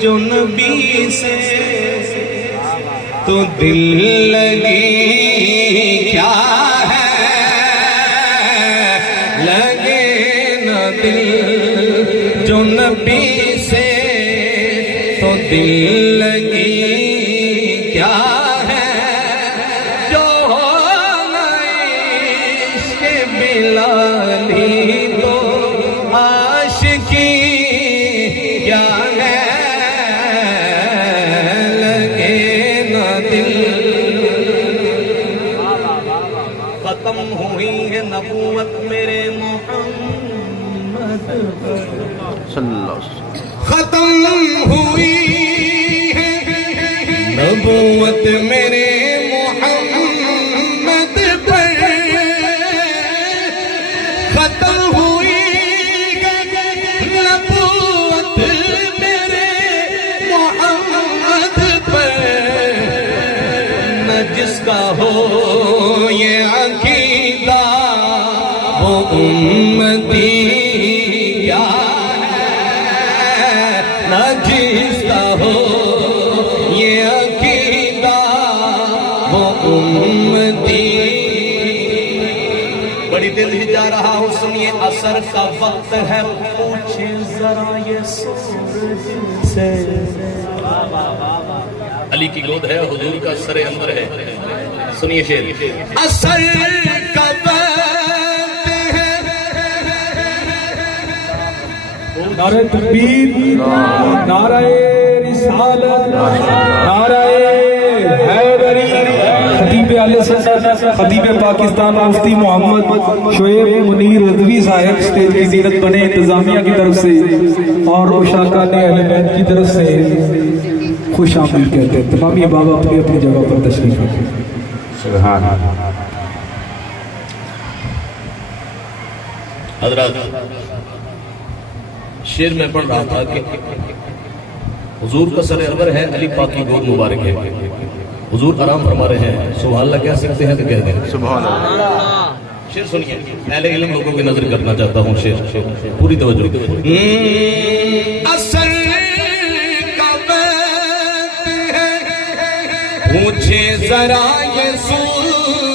جو نبی سے تو دل لگی کیا ہے، لگے نہ دل جو نبی سے تو دل لگی کیا ہے، جو نہ عشق بلالی تو عاشقی کیا ہے، لگے نہ دل۔ ختم ہوئی ہے نبوت میرے محمد پر، ختم ہوئی ہے نبوت میرے محمد پر، ختم ہوئی نبوت میرے محمد پر، نہ جس کا ہو یہ عقیدہ وہ امتی کیا ہے، نہ جس کا ہو یہ عقیدہ وہ امتی۔ بڑی دل ہی جا رہا ہوں، سنیے عصر کا وقت ہے، پوچھے ذرا یہ سورج سے۔ علی کی گود ہے، حضور کا سر انور ہے، سنیے شعر۔ عصر کا وقت ہے، نعرہ تکبیر، نعرہ رسالت، نعرہ حیدری۔ خطیب اہل سنت، خطیب پاکستان مفتی محمد شعیب منیر رضوی صاحب اسٹیج کی زینت بنے، انتظامیہ کی طرف سے اور اشاقان اہل بیت کی طرف سے خوش آمدید کہتے ہیں۔ تمام یہ بابا اپنی اپنی جگہ پر تشریف رکھیں۔ سبحان اللہ۔ حضرات، شعر میں پڑھ رہا تھا کہ حضور کا سر انور ہے، علی پاک کی گود مبارک ہے۔ حضور آرام فرما رہے ہیں، سبحان اللہ کہہ سکتے ہیں تو کہہ دیں سبحان اللہ۔ شعر سنیے، اہل علم لوگوں کی نظر کرنا چاہتا ہوں، شعر پوری توجہ۔ عصر کا وقت ہے، پوچھے ذرا یہ سورج